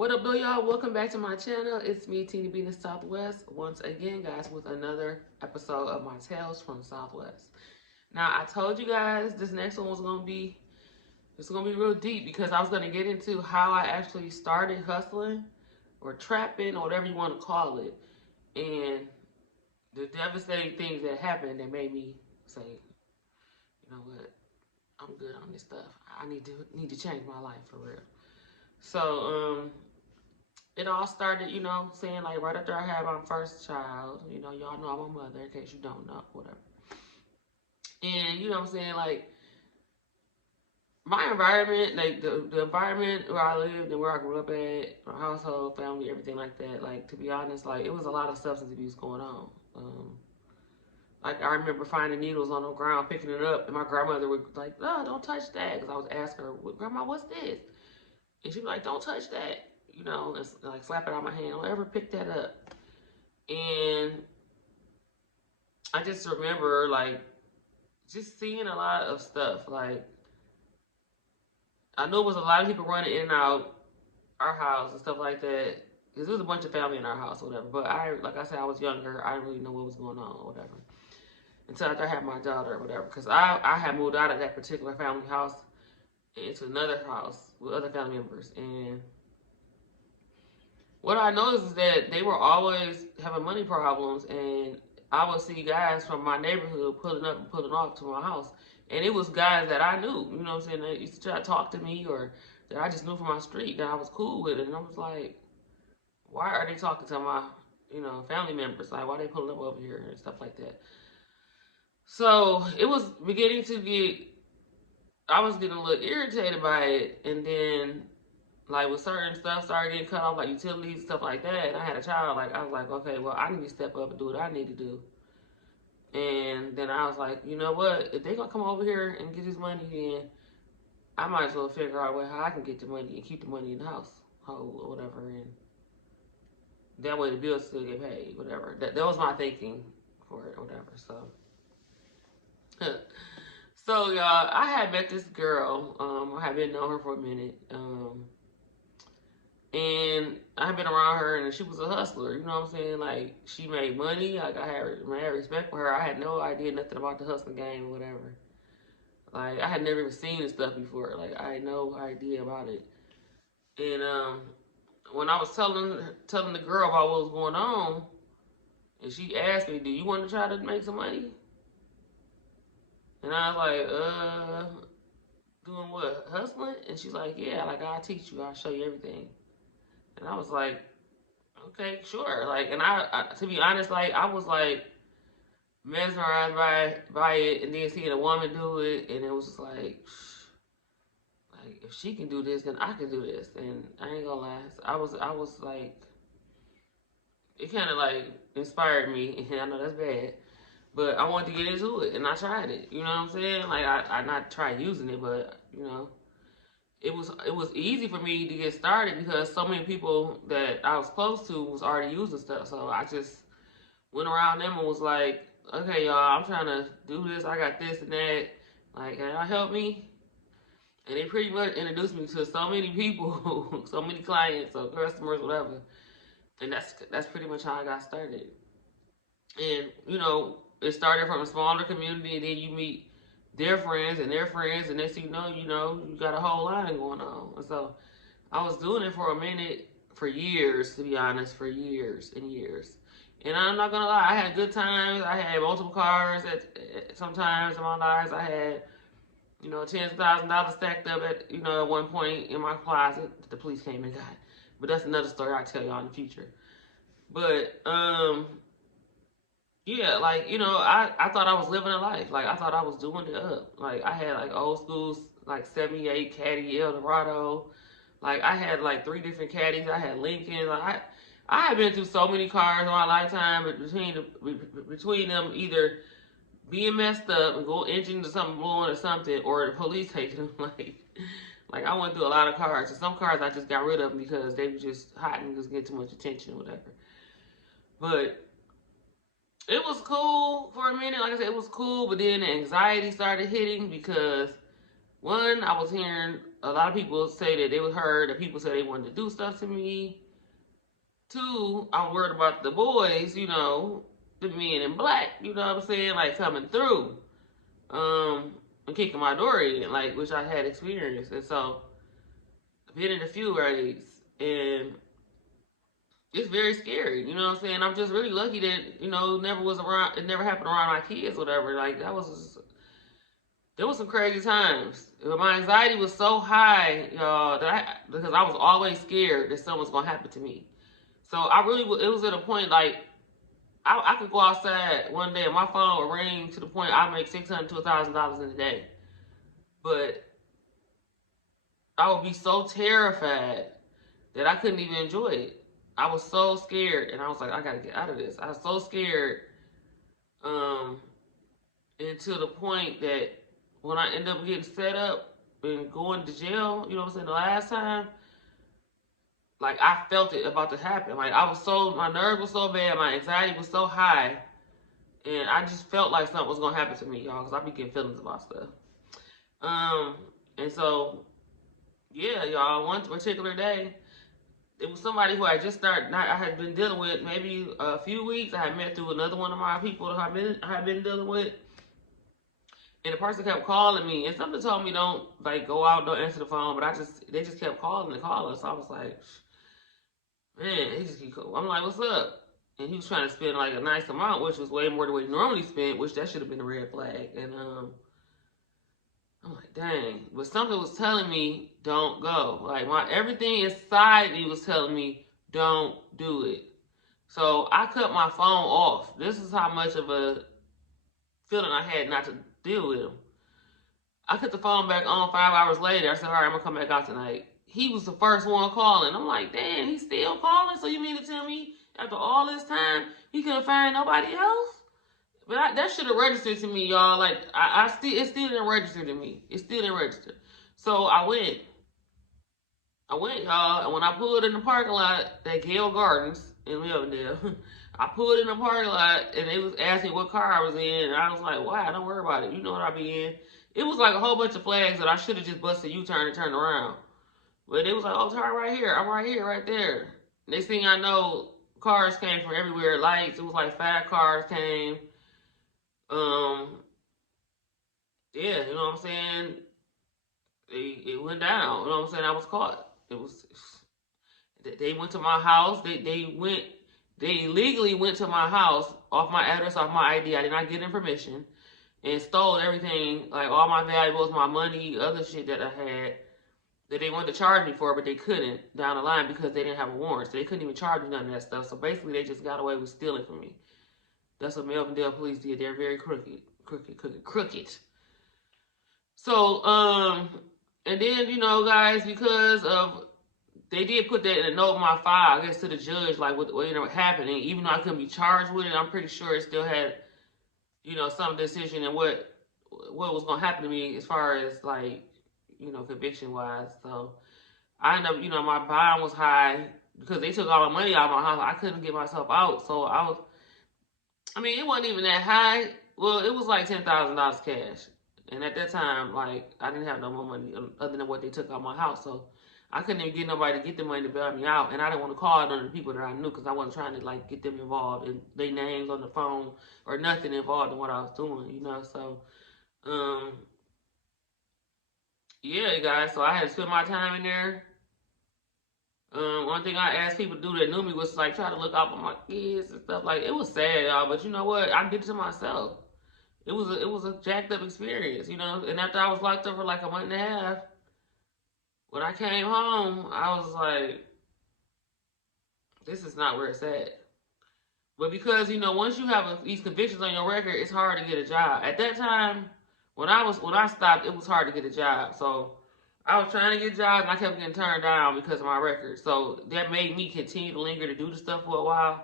What up, though, y'all? Welcome back to my channel. It's me, Teeny Bina Southwest, once again, guys, with another episode of my Tales from Southwest. Now, I told you guys this next one was gonna be real deep because I was gonna get into how I actually started hustling or trapping or whatever you want to call it, and the devastating things that happened that made me say, you know what, I'm good on this stuff. I need to change my life for real. So, it all started, saying like right after I had my first child. Y'all know I'm a mother in case you don't know, whatever. And what I'm saying, like my environment, like the environment where I lived and where I grew up at, my household, family, everything like that. Like to be honest, like it was a lot of substance abuse going on. Like I remember finding needles on the ground, picking it up, and my grandmother would like, "No, don't touch that," because I was asking her, "Grandma, what's this?" And she'd be like, "Don't touch that," and like slap it out my hand. Don't ever pick that up. And I just remember like just seeing a lot of stuff. Like I knew it was a lot of people running in and out our house and stuff like that. Because there was a bunch of family in our house or whatever. But like I said, I was younger. I didn't really know what was going on or whatever. Until after I had my daughter or whatever. Because I had moved out of that particular family house into another house with other family members. And what I noticed is that they were always having money problems, and I would see guys from my neighborhood pulling up and pulling off to my house, and it was guys that I knew. You know what I'm saying? They used to try to talk to me, or that I just knew from my street that I was cool with, and I was like, why are they talking to my family members? Like, why are they pulling up over here and stuff like that? So it was beginning to get. I was getting a little irritated by it, and then like with certain stuff started getting cut off, like utilities, stuff like that, and I had a child, like I was like, okay, well, I need to step up and do what I need to do. And then I was like, you know what? If they gonna come over here and get this money, then I might as well figure out how I can get the money and keep the money in the house, or whatever, and that way the bills still get paid, whatever. That was my thinking for it, or whatever. So, so y'all, I had met this girl. I had been knowing her for a minute. And I've been around her, and she was a hustler. You know what I'm saying? Like she made money. Like I had respect for her. I had no idea nothing about the hustling game or whatever. Like I had never even seen this stuff before. Like I had no idea about it. And when I was telling the girl about what was going on, and she asked me, "Do you want to try to make some money?" And I was like, doing what? Hustling? And she's like, "Yeah, like I'll teach you. I'll show you everything." And I was like, okay, sure. Like, and I to be honest, like I was like mesmerized by it, and then seeing a woman do it, and it was just like if she can do this, then I can do this. And I ain't gonna lie, I was like, it kind of like inspired me, and I know that's bad, but I wanted to get into it, and I tried it. You know what I'm saying? Like I not tried using it, but it was easy for me to get started because so many people that I was close to was already using stuff. So I just went around them and was like, okay, y'all, I'm trying to do this. I got this and that. Like, can y'all help me? And they pretty much introduced me to so many people, so many clients or customers, whatever. And that's pretty much how I got started. And, it started from a smaller community, and then you meet their friends and their friends, and next thing you got a whole line going on. And so I was doing it for a minute, for years, to be honest, for years and years. And I'm not gonna lie, I had good times. I had multiple cars at sometimes in my lives. I had, tens of thousands of dollars stacked up at one point in my closet that the police came and got. But that's another story I'll tell y'all in the future. But yeah, like, I thought I was living a life. Like I thought I was doing it up. Like I had like old schools, like 78 Caddy Eldorado. Like I had like three different caddies. I had Lincoln. Like I had been through so many cars in my lifetime, but between them either being messed up and go engine into something blowing or something, or the police taking them. Like I went through a lot of cars. And some cars I just got rid of them because they were just hot and just getting too much attention or whatever. But it was cool for a minute. Like I said, it was cool, but then the anxiety started hitting because one, I was hearing a lot of people say that they heard that people say they wanted to do stuff to me. Two, I'm worried about the boys, you know, the men in black, you know what I'm saying, like coming through, and kicking my door in, like, which I had experienced. And so I've been in a few raids, and it's very scary, you know what I'm saying? I'm just really lucky that, you know, it never happened around my kids, whatever. Like, there was some crazy times. My anxiety was so high, y'all, because I was always scared that something was gonna happen to me. So I really, it was at a point like I could go outside one day and my phone would ring to the point I make $600 to $1,000 in a day, but I would be so terrified that I couldn't even enjoy it. I was so scared, and I was like, I gotta get out of this. I was so scared, um, and to the point that when I ended up getting set up and going to jail, you know what I'm saying, the last time, like I felt it about to happen. Like my nerves were so bad, my anxiety was so high, and I just felt like something was gonna happen to me, y'all, because I be getting feelings about stuff. Um, and so yeah, y'all, one particular day, it was somebody who I just started. I had been dealing with maybe a few weeks. I had met through another one of my people that I had been dealing with, and the person kept calling me, and something told me don't like go out, don't answer the phone. But they just kept calling and calling. So I was like, man, he just keep calling. I'm like, what's up? And he was trying to spend like a nice amount, which was way more than what he normally spent, which that should have been a red flag. And I'm like, dang. But something was telling me, don't go. Like everything inside me was telling me, don't do it. So I cut my phone off. This is how much of a feeling I had not to deal with him. I cut the phone back on 5 hours later. I said, all right, I'm gonna come back out tonight. He was the first one calling. I'm like, damn, he's still calling? So you mean to tell me after all this time he couldn't find nobody else? But that should have registered to me, y'all. Like it still didn't register to me. It still didn't register. So I went, y'all, and when I pulled in the parking lot at Gale Gardens in Melvindale, I pulled in the parking lot and they was asking what car I was in, and I was like, "Why? Don't worry about it. You know what I be in." It was like a whole bunch of flags that I should have just busted U-turn and turned around. But it was like, "Oh, turn right here. I'm right here, right there." Next thing I know, cars came from everywhere. Lights. It was like 5 cars came. Yeah, you know what I'm saying? It went down. You know what I'm saying? I was caught. They went to my house. They illegally went to my house off my address, off my ID. I did not get them permission, and stole everything, like all my valuables, my money, other shit that I had that they wanted to charge me for, but they couldn't down the line because they didn't have a warrant. So they couldn't even charge me none of that stuff. So basically, they just got away with stealing from me. That's what Melvindale police did. They're very crooked. So, and then, you know, guys, because of, they did put that in a note in my file, I guess, to the judge, like, what ended up happening. Even though I couldn't be charged with it, I'm pretty sure it still had, you know, some decision in what was going to happen to me as far as, like, you know, conviction-wise. So, I ended up, you know, my bond was high because they took all my money out of my house. I couldn't get myself out. So, it wasn't even that high. Well, it was like $10,000 cash. And at that time, like, I didn't have no more money other than what they took out of my house. So I couldn't even get nobody to get the money to bail me out. And I didn't want to call none of the people that I knew because I wasn't trying to, like, get them involved in their names on the phone or nothing involved in what I was doing, you know. So, yeah, guys. So I had to spend my time in there. One thing I asked people to do that knew me was, like, try to look out for my kids and stuff. Like, it was sad, y'all. But you know what? I did it to myself. It was a jacked up experience, you know. And after I was locked up for like a month and a half, when I came home, I was like, this is not where it's at. But because, you know, once you have these convictions on your record, it's hard to get a job. At that time, when I stopped, it was hard to get a job. So I was trying to get jobs and I kept getting turned down because of my record. So that made me continue to linger to do the stuff for a while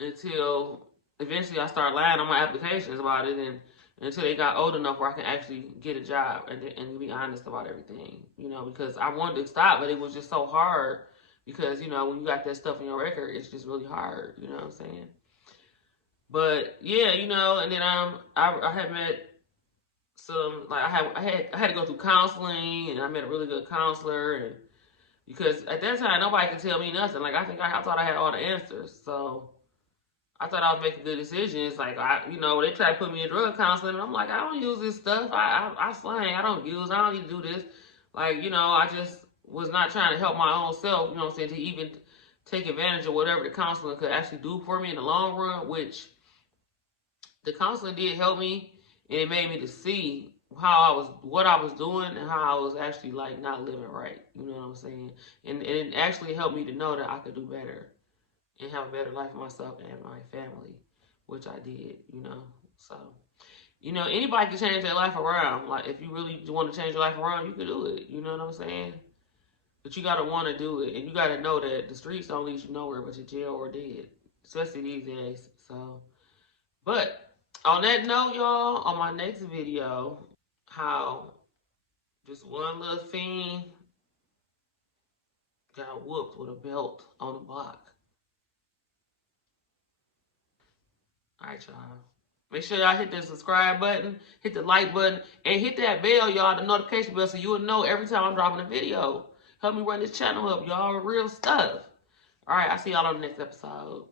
until eventually I started lying on my applications about it, and until they got old enough where I can actually get a job and be honest about everything, you know, because I wanted to stop, but it was just so hard because, you know, when you got that stuff in your record, it's just really hard, you know what I'm saying? But yeah, you know, and then I had met some, like I had to go through counseling, and I met a really good counselor, and because at that time nobody could tell me nothing. Like I thought I had all the answers, so I thought I was making good decisions. Like they try to put me in drug counseling, and I'm like, I don't use this stuff. I slang. I don't use. I don't need to do this. Like I just was not trying to help my own self. You know what I'm saying? To even take advantage of whatever the counseling could actually do for me in the long run, which the counseling did help me, and it made me to see what I was doing, and how I was actually like not living right. You know what I'm saying? And it actually helped me to know that I could do better and have a better life for myself and my family, which I did. So anybody can change their life around. Like if you really want to change your life around, you can do it. You know what I'm saying? But you gotta want to do it, and you gotta know that the streets don't lead you nowhere but to jail or dead, especially these days. So, but on that note, y'all, on my next video, how just one little fiend got whooped with a belt on the block. All right, y'all. Make sure y'all hit the subscribe button, hit the like button, and hit that bell, y'all, the notification bell, so you'll know every time I'm dropping a video. Help me run this channel up, y'all. Real stuff. All right, I'll see y'all on the next episode.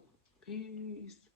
Peace.